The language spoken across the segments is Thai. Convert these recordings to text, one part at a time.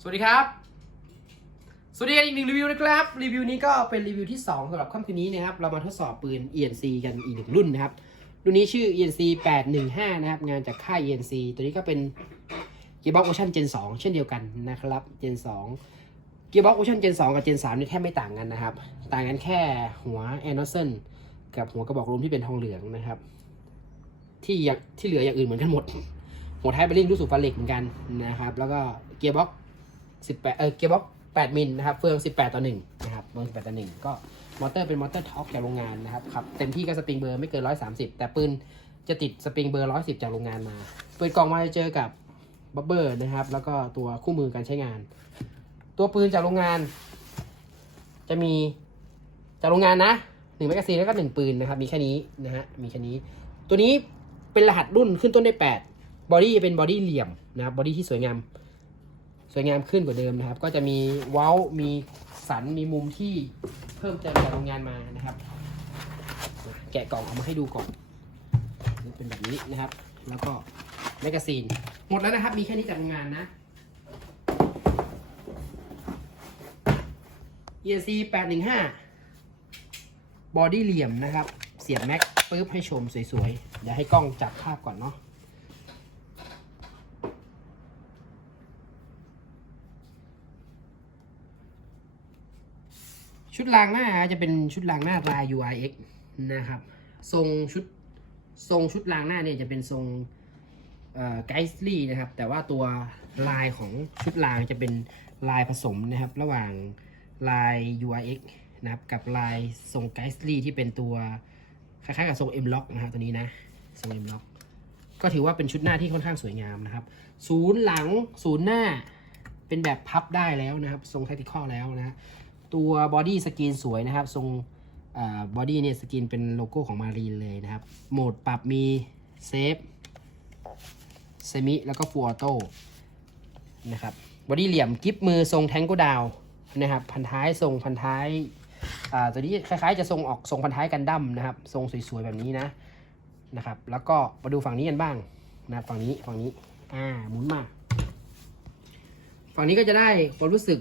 สวัสดีครับ สวัสดีกันอีกหนึ่งรีวิวนะครับ รีวิวนี้ก็เป็นรีวิวที่ 2สำหรับค่ำคืนนี้นะครับ เรามาทดสอบปืน ENC กันอีกหนึ่งรุ่นนะครับ รุ่นนี้ชื่อ ENC 815 นะครับ งานจากค่าย ENC ตัวนี้ก็เป็น Gearbox Version Gen 2 เช่นเดียวกันนะครับ Gen 2 Gearbox Version Gen 2 กับ Gen 3นี่แทบไม่ต่างกันนะครับ ต่างกันแค่หัว a n o s o n กับหัวกระบอกลมที่เป็นทองเหลืองนะครับ ที่อย่างที่เหลืออย่างอื่นเหมือนกันหมด หัวท้ายเบลลิงรู้สึกฟันเหล็กเหมือนกันนะครับ แล้วก็เกียร์บ็อก 18เออเกียร์บ็อก8มิลนะครับเฟือง 18 ต่อ1นะครับเฟือง18ต่อ1ก็มอเตอร์เป็นมอเตอร์ท็อกจากโรงงานนะครับขับเต็มที่ก็สปริงเบอร์ไม่เกิน 130 แต่ปืนจะติดสปริงเบอร์ 110 จากโรงงานมา เปิดกล่องมาจะเจอกับบับเบอร์นะครับ แล้วก็ตัวคู่มือการใช้งาน ตัวปืนจากโรงงาน จะมีจากโรงงานนะหนึ่งแมกกาซีนแล้วก็หนึ่งปืนนะครับ มีแค่นี้นะฮะมีแค่นี้ ตัวนี้เป็นรหัสรุ่นขึ้นต้นด้8บอดี้เป็นบอดี้เหลี่ยมนะครับบอดี้ที่สวยงาม วยงามขึ้นกว่าเดิมนะครับ ก็จะมีเว้า มีสัน มีมุมที่เพิ่มเติมจากโรงงานมานะครับ แกะกล่องออกมาให้ดูก่อนเป็นแบบนี้นะครับ แล้วก็แมกกาซีน หมดแล้วนะครับ มีแค่นี้จากโรงงานนะ ENC 815 บอดี้เหลี่ยมนะครับ เสียบแม็กปึ๊บให้ชมสวยๆ เดี๋ยวให้กล้องจับภาพก่อนเนาะ ชุดรางหน้าจะเป็นชุดรางหน้าลาย URX นะครับทรงชุดทรงชุดรางหน้าเนี่ยจะเป็นทรงไกส์ลี่นะครับ แต่ว่าตัวลายของชุดรางจะเป็นลายผสมนะครับ ระหว่างลาย URX นะครับกับลายทรงไกส์ลี่ที่เป็นตัวคล้ายๆกับทรง M Lock นะครับตัวนี้นะทรง M Lock ก็ถือว่าเป็นชุดหน้าที่ค่อนข้างสวยงามนะครับ ศูนย์หลังศูนย์หน้าเป็นแบบพับได้แล้วนะครับ ทรง tactical แล้วนะ ตัวบอดี้สกรีนสวยนะครับ ทรงบอดี้เนี่ยสกรีนเป็นโลโก้ของมารีนเลยนะครับ โหมดปรับมีเซฟเซมิแล้วก็ฟูออโต้นะครับบอดี้เหลี่ยมกิฟมือทรงแทงโกดาวนะครับ พันท้ายทรงพันท้ายอ่าตัวนี้คล้ายๆ จะทรงออกทรงพันท้ายกันดั้มนะครับ ทรงสวยๆ แบบนี้นะนะครับ แล้วก็มาดูฝั่งนี้กันบ้างนะฝั่งนี้ฝั่งนี้อ่าหมุนมา ฝั่งนี้ก็จะได้ความรู้สึก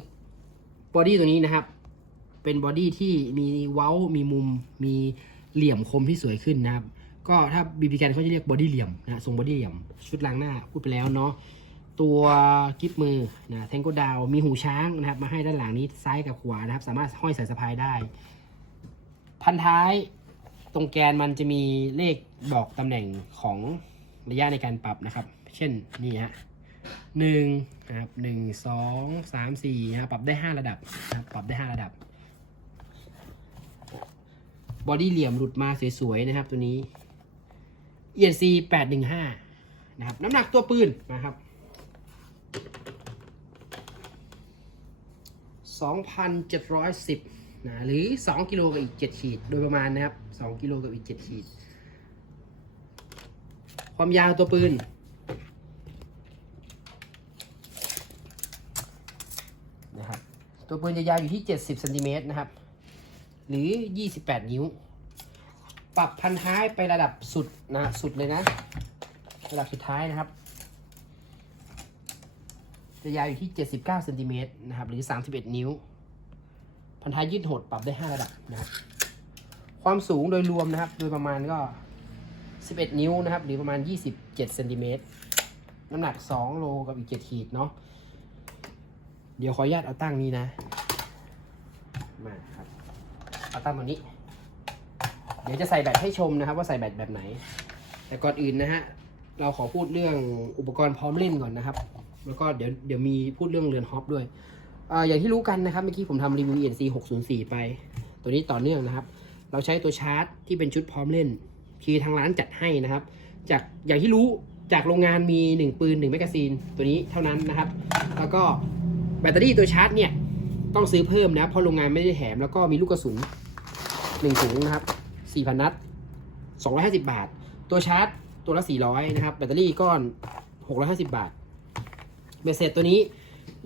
บอดี้ตัวนี้นะครับ เป็นบอดี้ที่มีเว้า มีมุม มีเหลี่ยมคมที่สวยขึ้นนะครับ ก็ถ้าบีบีแกนเขาจะเรียกบอดี้เหลี่ยมนะทรงบอดี้เหลี่ยม ชุดล้างหน้าพูดไปแล้วเนาะ ตัวกิฟมือนะแทงโกดาว มีหูช้างนะครับ มาให้ด้านหลังนี้ซ้ายกับขวานะครับ สามารถห้อยสายสะพายได้ พันท้ายตรงแกนมันจะมีเลขบอกตำแหน่งของระยะในการปรับนะครับ เช่นนี่ฮะหนึ่งนะครับหนึ่งสองสามสี่นะครับปรับได้ห้าระดับนะครับปรับได้ห้าระดับ บอดี้เหลี่ยมหลุดมาสวยๆนะครับตัวนี้ ENC แปดหนึ่งห้านะครับ น้ำหนักตัวปืนนะครับสองพันเจ็ดร้อยสิบนะหรือสองกิโลกับอีกเจ็ดขีด โดยประมาณนะครับสองกิโลกับอีกเจ็ดขีด ความยาวตัวปืน นะครับ ตัวปืนจะยาวอยู่ที่ 70เซนติเมตรนะครับ หรือ 28 นิ้ว ปรับพันท้ายไประดับสุดนะสุดเลยนะ ระดับสุดท้ายนะครับ จะยาวอยู่ที่ 79เซนติเมตรนะครับ หรือ 31 นิ้ว พันท้ายยืดหดปรับได้ 5 ระดับนะครับ ความสูงโดยรวมนะครับ โดยประมาณก็ 11 นิ้วนะครับ หรือประมาณ 27เซนติเมตรน้ำหนัก 2 โลกับอีก 7 ขีดเนาะเดี๋ยวขออนุญาตเอาตั้งนี้นะ มา เอาตั้งตัวนี้ เดี๋ยวจะใส่แบตให้ชมนะครับ ว่าใส่แบตแบบไหน แต่ก่อนอื่นนะฮะ เราขอพูดเรื่องอุปกรณ์พร้อมเล่นก่อนนะครับ แล้วก็เดี๋ยวเดี๋ยวมีพูดเรื่องเรือนฮอปด้วยออย่างที่รู้กันนะครับ เมื่อกี้ผมทำรีวิว ENC 604 ไป ตัวนี้ต่อเนื่องนะครับ เราใช้ตัวชาร์จที่เป็นชุดพร้อมเล่นคือทางร้านจัดให้นะครับ จากอย่างที่รู้จากโรงงานมี 1 ปืน1แมกกาซีนตัวนี้เท่านั้นนะครับ แล้วก็แบตเตอรี่ตัวชาร์จเนี่ย ต้องซื้อเพิ่มนะเพราะโรงงานไม่ได้แถมแล้วก็มีลูกกระสุนหนึ่งถุงนะครับ4,000นัด250บาท ตัวชาร์จตัวละ400นะครับ แบตเตอรี่ก้อน650บาทเบสเสร็จตัวนี้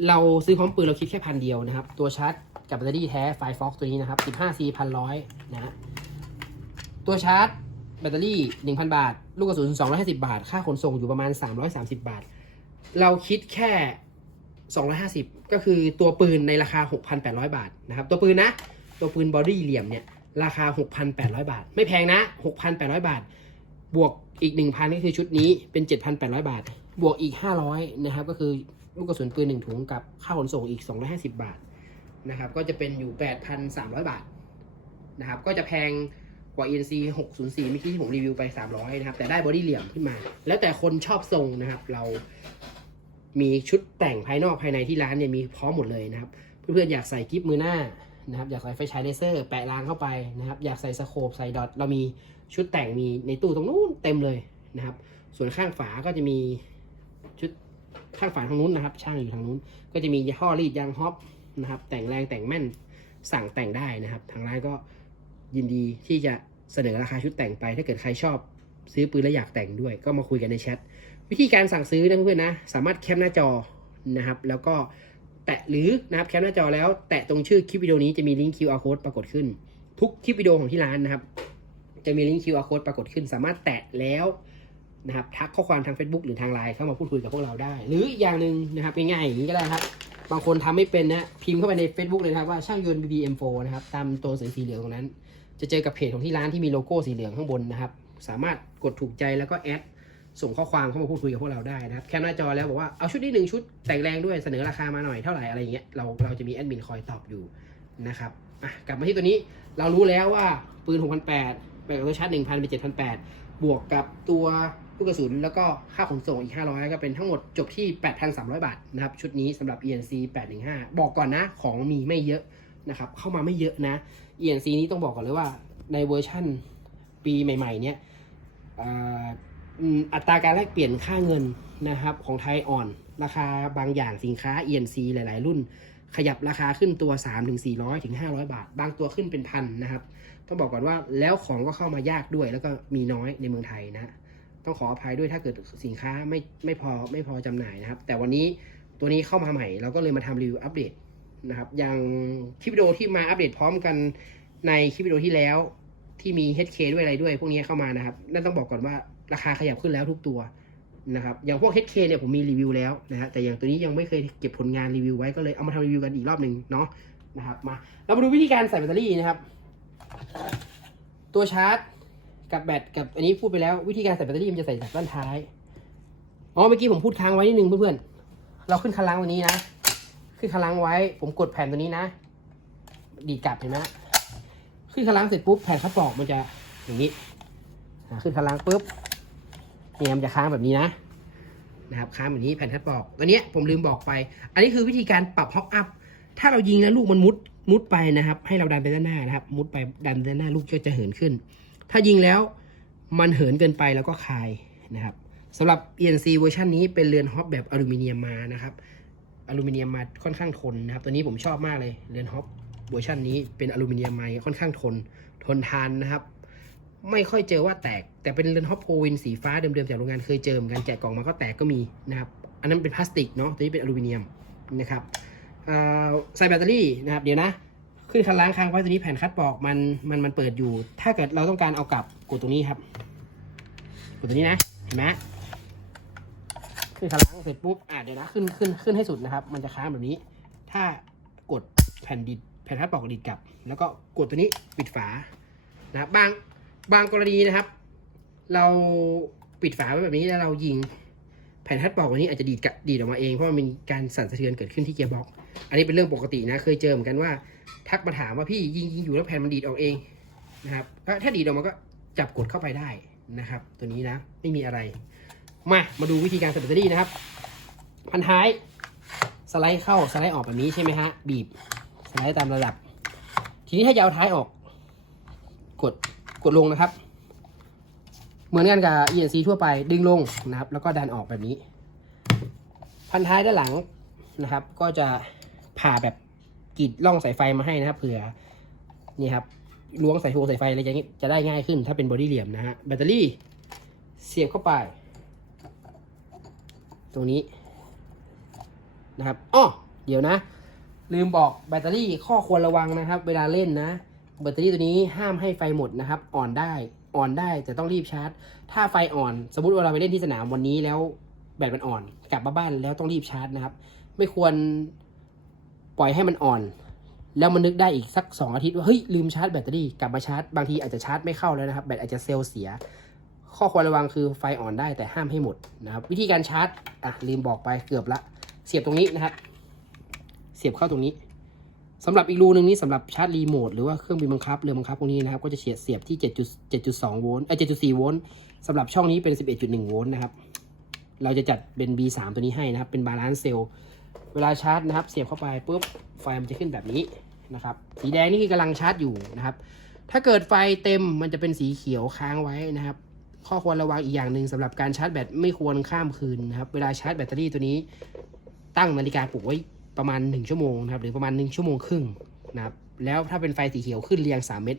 เราซื้อพร้อมปืนเราคิดแค่พันเดียวนะครับ ตัวชาร์จกับแบตเตอรี่แท้ไฟฟ็อกตัวนี้นะครับ 15C พันร้อยนะฮะตัวชาร์จแบตเตอรี่1,000บาท ลูกกระสุน250บาท ค่าขนส่งอยู่ประมาณ330บาท เราคิดแค่ 250 ก็คือตัวปืนในราคา 6,800 บาทนะครับ ตัวปืนนะ ตัวปืนบอดี้เหลี่ยมเนี่ยราคา 6,800 บาท ไม่แพงนะ 6,800 บาท บวกอีก 1,000 ก็คือชุดนี้เป็น 7,800 บาท บวกอีก 500 นะครับ ก็คือลูกกระสุนปืน 1 ถุงกับค่าขนส่งอีก 250 บาทนะครับ ก็จะเป็นอยู่ 8,300 บาทนะครับ ก็จะแพงกว่า ENC 604เมื่อกี้ที่ผมรีวิวไป 300 นะครับ แต่ได้บอดี้เหลี่ยมขึ้นมา แล้วแต่คนชอบทรงนะครับ เรา มีชุดแต่งภายนอกภายในที่ร้านเนี่ยมีพร้อมหมดเลยนะครับ เพื่อนๆอยากใส่กิฟมือหน้านะครับอยากใส่ไฟฉายเลเซอร์แปะรางเข้าไปนะครับ อยากใส่สโคปใส่ดอทเรามีชุดแต่งมีในตู้ตรงนู้นเต็มเลยนะครับ ส่วนข้างฝาก็จะมีชุดข้างฝาทางนู้นนะครับ ช่างอยู่ทางนู้น ก็จะมีห่อรีดยางฮอปนะครับ แต่งแรงแต่งแม่นสั่งแต่งได้นะครับ ทางร้านก็ยินดีที่จะเสนอราคาชุดแต่งไป ถ้าเกิดใครชอบซื้อปืนและอยากแต่งด้วย ก็มาคุยกันในแชท วิธีการสั่งซื้อนะเพื่อนๆนะ สามารถแคปหน้าจอนะครับ แล้วก็แตะหรือนะครับแคปหน้าจอแล้ว แตะตรงชื่อคลิปวิดีโอนี้จะมีลิงก์ QR code ปรากฏขึ้น ทุกคลิปวิดีโอของที่ร้านนะครับ จะมีลิงก์ QR code ปรากฏขึ้น สามารถแตะแล้วนะครับทักข้อความทาง Facebook หรือทางไลน์เข้ามาพูดคุยกับพวกเราได้ หรืออีกอย่างหนึ่งนะครับง่ายๆอย่างนี้ก็ได้ครับ บางคนทำไม่เป็นนะพิมพ์เข้าไปใน Facebook เลยนะครับว่าช่างยนต์ BBM4 นะครับตามตัวสีสีเหลืองตรงนั้น จะเจอกับเพจของที่ร้านที่มีโลโก้สีเหลืองข้างบนนะครับ สามารถกดถูกใจแล้วก็แอด ส่งข้อความเข้ามาพูดคุยกับพวกเราได้นะครับแคปหน้าจอแล้วบอกว่าเอาชุดนี้หนึ่งชุดแต่งแรงด้วยเสนอราคามาหน่อยเท่าไหร่อะไรอย่างเงี้ยเราเราจะมีแอดมินคอยตอบอยู่นะครับอะกลับมาที่ตัวนี้เรารู้แล้วว่าปืน 6,800แบ่งกับตัวชาร์จ1,000เป็น7,800 บวกกับตัวลูกกระสุนแล้วก็ค่าขนส่งอีก 500 ก็เป็นทั้งหมดจบที่ 8,300 บาทนะครับชุดนี้สำหรับ ENC 815 บอกก่อนนะของมีไม่เยอะนะครับเข้ามาไม่เยอะนะ ENC นี้ต้องบอกก่อนเลยว่าในเวอร์ชั่นปีใหม่ ๆ เนี้ย อัตราการแลกเปลี่ยนค่าเงินนะครับของไทยอ่อน ราคาบางอย่างสินค้า ENC หลาย ๆ รุ่น ขยับราคาขึ้นตัว3ถึง400ถึง500 บาท บางตัวขึ้นเป็นพันนะครับต้องบอกก่อนว่าแล้วของก็เข้ามายากด้วย แล้วก็มีน้อยในเมืองไทยนะ ต้องขออภัยด้วยถ้าเกิดสินค้าไม่ไม่พอไม่พอจำหน่ายนะครับ แต่วันนี้ตัวนี้เข้ามาใหม่ เราก็เลยมาทำรีวิวอัปเดตนะครับอย่างคลิปวิดีโอที่มาอัปเดตพร้อมกันในคลิปวิดีโอที่แล้วที่มี HK ด้วยอะไรด้วย พวกนี้เข้ามานะครับนั่นต้องบอกก่อนว่า ราคาขยับขึ้นแล้วทุกตัวนะครับอย่างพวก HK เนี่ยผมมีรีวิวแล้วนะฮะแต่อย่างตัวนี้ยังไม่เคยเก็บผลงานรีวิวไว้ก็เลยเอามาทำรีวิวกันอีกรอบหนึ่งเนาะนะครับมาเรามาดูวิธีการใส่แบตเตอรี่นะครับ ตัวชาร์จกับแบตกับอันนี้พูดไปแล้ววิธีการใส่แบตเตอรี่มันจะใส่จากด้านท้ายอ๋อเมื่อกี้ผมพูดค้างไว้นิดนึงเพื่อนๆเราขึ้นคันลังตัวนี้นะขึ้นคันลังไว้ผมกดแผ่นตัวนี้นะ ดีกลับเห็นไหมขึ้นคันล้างเสร็จปุ๊บแผ่นคัดปอกมันจะอย่างนี้ขึ้นคันล้างปุ๊บ เนี่ยมันจะค้างแบบนี้นะนะครับค้างแบบนี้แผ่นคัดปอกตัวเนี้ยผมลืมบอกไป อันนี้คือวิธีการปรับฮอกอัพถ้าเรายิงแล้วลูกมันมุดมุดไปนะครับ ให้เราดันไปด้านหน้านะครับ มุดไปดันไปด้านหน้าลูกก็จะเหินขึ้น ถ้ายิงแล้วมันเหินเกินไปแล้วก็คายนะครับสำหรับ ENC เวอร์ชันนี้เป็นเรือนฮอปแบบอลูมิเนียมมานะครับอลูมิเนียมมาค่อนข้างทนนะครับตัวนี้ผมชอบมากเลยเรือนฮอปเวอร์ชันนี้เป็นอลูมิเนียมม้ค่อนข้างทน ทนทานนะครับ ไม่ค่อยเจอว่าแตก แต่เป็นเรือนฮอปโพวินสีฟ้าเดิมๆจากโรงงานเคยเจอเหมือนกันแกะกล่องมาก็แตกก็มีนะครับอันนั้นเป็นพลาสติกเนาะตัวนี้เป็นอลูมิเนียมนะครับอ่าใส่แบตเตอรี่นะครับเดี๋ยวนะ ขึ้นคันล้างค้างไว้ตัวนี้แผ่นคัดปอกมันมันมันเปิดอยู่ ถ้าเกิดเราต้องการเอากลับกดตรงนี้ครับกดตัวนี้นะเห็นไหมขึ้นคันล้างเสร็จปุ๊บอะเดี๋ยวนะขึ้นขึ้นขึ้นให้สุดนะครับ มันจะค้างแบบนี้ ถ้ากดแผ่นดิดแผ่นคัดปอกดีดกลับ แล้วก็กดตัวนี้ปิดฝานะบบาง บางกรณีนะครับ เราปิดฝาไว้แบบนี้แล้วเรายิงแผ่นคัดปอกตัวนี้อาจจะดีดกะดีดออกมาเองเพราะมันมีการสั่นสะเทือนเกิดขึ้นที่เกียร์บ็อกอันนี้เป็นเรื่องปกตินะ เคยเจอเหมือนกันว่า ทักมาถามว่าพี่ยิงยิงอยู่แล้วแผ่นมันดีดออกเองนะครับก็ถ้าดีดออกมาก็จับกดเข้าไปได้นะครับ ตัวนี้นะไม่มีอะไร มามาดูวิธีการใส่แบตเตอรี่นะครับ พันท้ายสไลด์เข้าสไลด์ออกแบบนี้ใช่ไหมฮะบีบสไลด์ตามระดับ ทีนี้ถ้าจะเอาท้ายออก กด กดลงนะครับ เหมือนกันกับ ENC ทั่วไปดึงลงนะครับ แล้วก็ดันออกแบบนี้ พันท้ายด้านหลังนะครับ ก็จะผ่าแบบกรีดล่องสายไฟมาให้นะครับเผื่อนี่ครับล้วงสายโฟงสายไฟอะไรอย่างนี้จะได้ง่ายขึ้นถ้าเป็นบอดี้เหลี่ยมนะฮะแบตเตอรี่เสียบเข้าไป ตรงนี้นะครับอ้อเดี๋ยวนะ ลืมบอกแบตเตอรี่ข้อควรระวังนะครับ เวลาเล่นนะ แบตเตอรี่ตัวนี้ห้ามให้ไฟหมดนะครับ อ่อนได้อ่อนได้แต่ต้องรีบชาร์จ ถ้าไฟอ่อน สมมติว่าเราไปเล่นที่สนามวันนี้แล้วแบตมันอ่อน กลับมาบ้านแล้วต้องรีบชาร์จนะครับ ไม่ควรปล่อยให้มันอ่อน แล้วมันนึกได้อีกสักสองอาทิตย์ว่าเฮ้ยลืมชาร์จแบตเตอรี่กลับมาชาร์จบางทีอาจจะชาร์จไม่เข้าแล้วนะครับแบตอาจจะเซลล์เสีย ข้อควรระวังคือไฟอ่อนได้แต่ห้ามให้หมดนะครับวิธีการชาร์จอะลืมบอกไปเกือบละ เสียบตรงนี้นะครับ เสียบเข้าตรงนี้ สำหรับอีกรูหนึ่งนี้สำหรับชาร์จรีโมทหรือว่าเครื่องบินบังคับเรือบังคับพวกนี้นะครับก็จะเสียบเสียบที่7.7.2โวลต์เอ้ย7.4โวลต์สำหรับช่องนี้เป็น 11.1โวลต์นะครับเราจะจัดเป็น B3 ตัวนี้ให้นะครับ เป็นบาลานซ์เซลล์เวลาชาร์จนะครับ เสียบเข้าไปปุ๊บไฟมันจะขึ้นแบบนี้นะครับ สีแดงนี่คือกำลังชาร์จอยู่นะครับ ถ้าเกิดไฟเต็มมันจะเป็นสีเขียวค้างไว้นะครับ ข้อควรระวังอีกอย่างหนึ่งสำหรับการชาร์จแบตไม่ควรข้ามคืนนะครับ เวลาชาร์จแบตเตอรี่ตัวนี้ ตั้งนาฬิกาปลุกไว้ ประมาณ 1 ชั่วโมงนะครับหรือประมาณ 1 ชั่วโมงครึ่งนะครับแล้วถ้าเป็นไฟสีเขียวขึ้นเรียง 3 เม็ด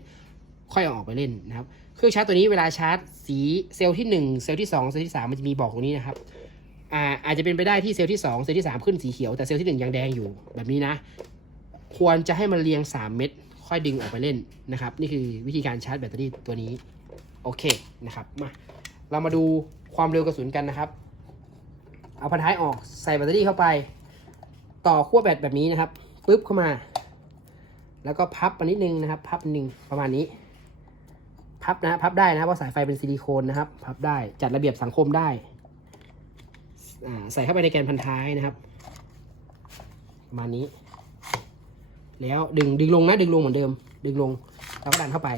ค่อยเอาออกไปเล่นนะครับเครื่องชาร์จตัวนี้เวลาชาร์จสีเซลล์ที่ 1 เซลล์ที่ 2 เซลล์ที่ 3 มันจะมีบอกตรงนี้นะครับอาอาจจะเป็นไปได้ที่เซลล์ที่ 2 เซลล์ที่ 3 ขึ้นสีเขียวแต่เซลล์ที่ 1 ยังแดงอยู่แบบนี้นะ ควรจะให้มันเรียง 3 เม็ดค่อยดึงออกไปเล่นนะครับ นี่คือวิธีการชาร์จแบตเตอรี่ตัวนี้โอเคนะครับมาเรามาดูความเร็วกระสุนกันนะครับ เอาพันท้ายออกใส่แบตเตอรี่เข้าไป ต่อขั้วแบตแบบนี้นะครับปึ๊บเข้ามา แล้วก็พับมานิดนึงนะครับ พับหนึ่งประมาณนี้ พับนะพับได้นะเพราะสายไฟเป็นซิลิโคนนะครับ พับได้จัดระเบียบสังคมได้ใส่เข้าไปในแกนพันท้ายนะครับประมาณนี้ แล้วดึงดึงลงนะดึงลงเหมือนเดิม ดึงลงแล้วก็ดันเข้าไป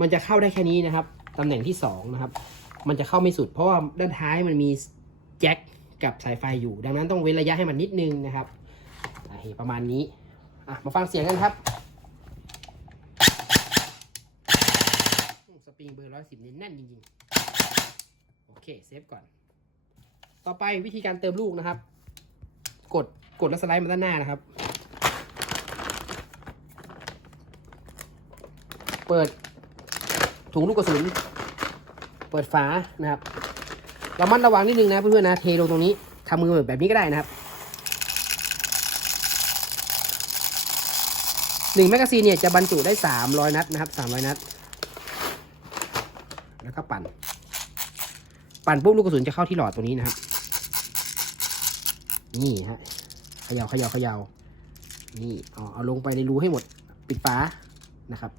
มันจะเข้าได้แค่นี้นะครับตำแหน่งที่สองนะครับ มันจะเข้าไม่สุดเพราะว่าด้านท้ายมันมีแจ็ค กับสายไฟอยู่ ดังนั้นต้องเว้นระยะให้มันนิดนึงนะครับประมาณนี้อะมาฟังเสียงกันครับสปริงเบอร์ร้อยสิบนี่แน่นจริงๆ โอเคเซฟก่อน ต่อไปวิธีการเติมลูกนะครับ กดกดแล้วสไลด์มาด้านหน้านะครับ เปิดถุงลูกกระสุน เปิดฝานะครับ รามัดระวังนิดนึงนะเพื่อนๆนะเทลงตรงนี้ทำมือแบบนี้ก็ได้นะครับหนึ่งแมกกาซีนเนี่ยจะบรรจุได้สามร้อยนัดนะครับสามร้อยนัด แล้วก็ปั่น ปั่นปุ๊บลูกกระสุนจะเข้าที่หลอดตรงนี้นะครับ นี่ฮะเขยา่าเขย่าเขย่านี่เอาเอาลงไปในรูให้หมด ปิดฝานะครับ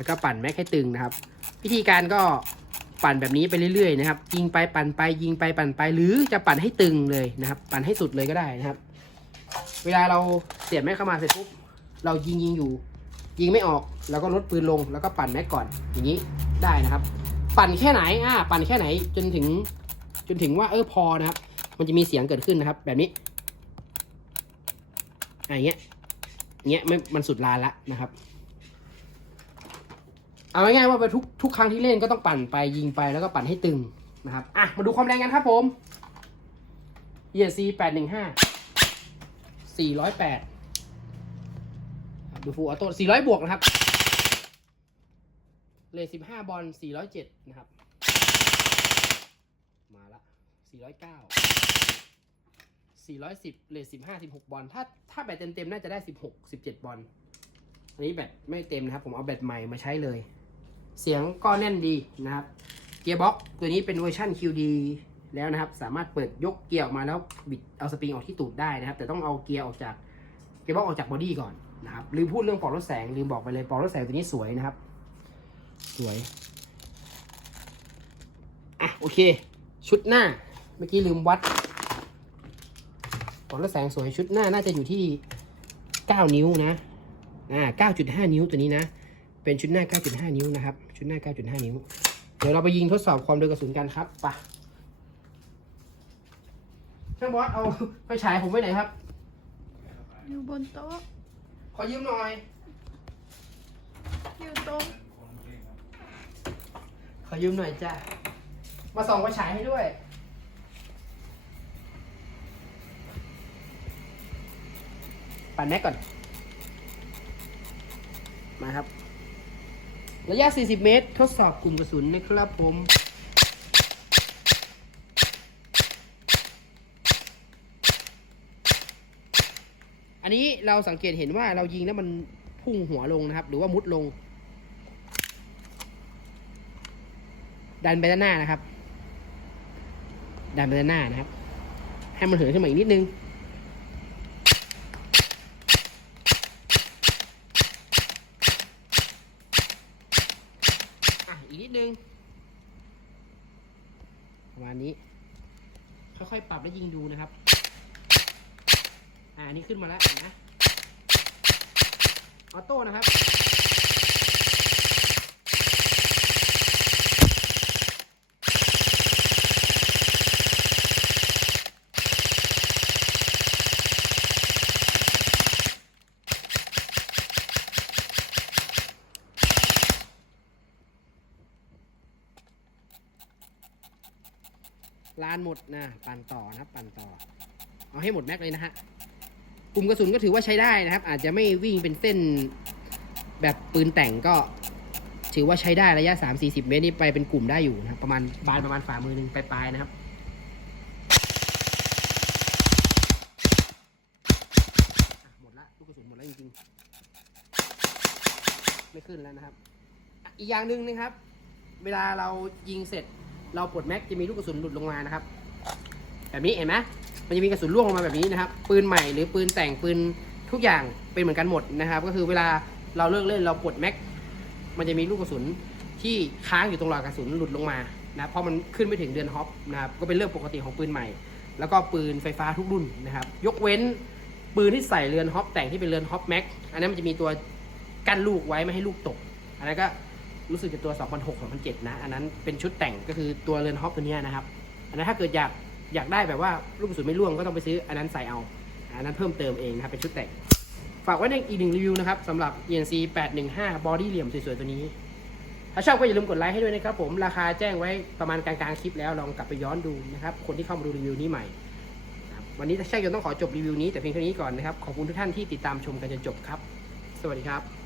แล้วก็ปั่นแม็กให้ตึงนะครับ วิธีการก็ปั่นแบบนี้ไปเรื่อยๆนะครับ ยิงไปปั่นไปยิงไปปั่นไป หรือจะปั่นให้ตึงเลยนะครับ ปั่นให้สุดเลยก็ได้นะครับ เวลาเราเสียบแม็กเข้ามาเสร็จปุ๊บเรายิงยิงอยู่ ยิงไม่ออกเราก็ลดปืนลงแล้วก็ปั่นแม็กก่อนอย่างนี้ได้นะครับ ปั่นแค่ไหนอ่าปั่นแค่ไหนจนถึงจนถึงว่าเออพอนะครับ มันจะมีเสียงเกิดขึ้นนะครับ แบบนี้อะอย่างเงี้ยเงี้ยม่มันสุดลานละนะครับ เอาง่ายๆว่าไปทุกทุกครั้งที่เล่นก็ต้องปั่นไปยิงไปแล้วก็ปั่นให้ตึงนะครับ อะ มาดูความแรงกันครับผม ESC แปดหนึ่งห้าสี่ร้อยแปดดูฟูออโต้สี่ร้อยบวกนะครับเลสิบห้าบอลสี่ร้อยเจ็ดนะครับ มาละสี่ร้อยเก้าสี่ร้อยสิบเลสิบห้าสิบหกบอลถ้าถ้าแบตเต็มๆน่าจะได้สิบหกสิบเจ็ดบอลอันนี้แบตไม่เต็มนะครับ ผมเอาแบตใหม่มาใช้เลย เสียงก็แน่นดีนะครับ เกียร์บ็อกตัวนี้เป็นเวอร์ชัน QD แล้วนะครับ สามารถเปิดยกเกียร์ออกมาแล้วบิดเอาสปริงออกที่ตูดได้นะครับ แต่ต้องเอาเกียร์ออกจากเกียร์บ็อกออกจากบอดี้ก่อนนะครับลืมพูดเรื่องปลอกรถแสงลืมบอกไปเลยปลอกรถแสงตัวนี้สวยนะครับ สวยอะโอเค ชุดหน้าเมื่อกี้ลืมวัดปลอกรถแสงสวยชุดหน้าน่าจะอยู่ที่ 9 นิ้วนะอ่า9.5 นิ้วตัวนี้นะ เป็นชุดหน้า 9.5 นิ้วนะครับ ชุดหน้า 9.5 นิ้ว เดี๋ยวเราไปยิงทดสอบความเร็วกระสุนกันครับไปะช่างบอสเอาไฟฉายผมไว้ไหนครับ อยู่บนโต๊ะ ขอยืมหน่อย อยู่ตรงขอยืมหน่อยจ้ะ มาส่องไฟฉายให้ด้วย ปั่นแม็กก่อน มาครับ ระยะ 40 เมตร ทดสอบกลุ่มกระสุนนะครับผมอันนี้เราสังเกตเห็นว่าเรายิงแล้วมันพุ่งหัวลงนะครับ หรือว่ามุดลง ดันไปด้านหน้านะครับ ดันไปด้านหน้านะครับ ให้มันเหินขึ้นมาอีกนิดนึง อะ อีกนิดนึง ประ มาณนี้ ค่อยๆปรับแล้วยิงดูนะครับ อ่าอันนี้ขึ้นมาแล้วนะ ออโต้นะครับานหมดนะปั่นต่อนะครับปั่นต่อ เอาให้หมดแม็กเลยนะฮะกลุ่มกระสุนก็ถือว่าใช้ได้นะครับ อาจจะไม่วิ่งเป็นเส้นแบบปืนแต่งก็ถือว่าใช้ได้ระยะ 3 4 0 เมตรนี่ไปเป็นกลุ่มได้อยู่นะครับ ประมาณบานประมาณฝ่ามือหนึ่งปลายๆนะครับหมดละลูกกระสุนหมดแล้วจริงๆ ไม่ขึ้นแล้วนะครับ อีกอย่างหนึ่งนะครับ เวลาเรายิงเสร็จ เราปลดแม็กจะมีลูกกระสุนหลุดลงมานะครับ แบบนี้เห็นไหมมันจะมีกระสุนร่วงลงมาแบบนี้นะครับ ปืนใหม่หรือปืนแต่งปืนทุกอย่างเป็นเหมือนกันหมดนะครับ ก็คือเวลาเราเลิกเล่นเราปลดแม็กมันจะมีลูกกระสุนที่ค้างอยู่ตรงหลอดกระสุนหลุดลงมานะเพราะมันขึ้นไม่ถึงเดือนฮอปนะครับก็เป็นเรื่องปกติของปืนใหม่ แล้วก็ปืนไฟฟ้าทุกรุ่นนะครับ ยกเว้นปืนที่ใส่เรือนฮอปแต่งที่เป็นเรือนฮอปแม็กอันนั้นมันจะมีตัวกั้นลูกไว้ไม่ให้ลูกตก อันนั้นก็ รู้สึกจะตัว 2006 2007 นะ อันนั้นเป็นชุดแต่งก็คือตัวเรือนฮอปตัวนี้นะครับ อันนั้นถ้าเกิดอยากอยากได้แบบว่าลูกกระสุนไม่ร่วงก็ต้องไปซื้ออันนั้นใส่เอา อันนั้นเพิ่มเติมเองนะครับเป็นชุดแต่ง ฝากไว้ในอีกหนึ่งรีวิวนะครับสำหรับ ENC 815 บอดี้เหลี่ยมสวยๆตัวนี้ ถ้าชอบก็อย่าลืมกดไลค์ให้ด้วยนะครับผม ราคาแจ้งไว้ประมาณกลางๆคลิปแล้วลองกลับไปย้อนดูนะครับ คนที่เข้ามาดูรีวิวนี้ใหม่ วันนี้ถ้าใช่ก็ต้องขอจบรีวิวนี้แต่เพียงเท่านี้ก่อนนะครับ ขอบคุณทุกท่านที่ติดตามชมกันจนจบครับ สวัสดีครับ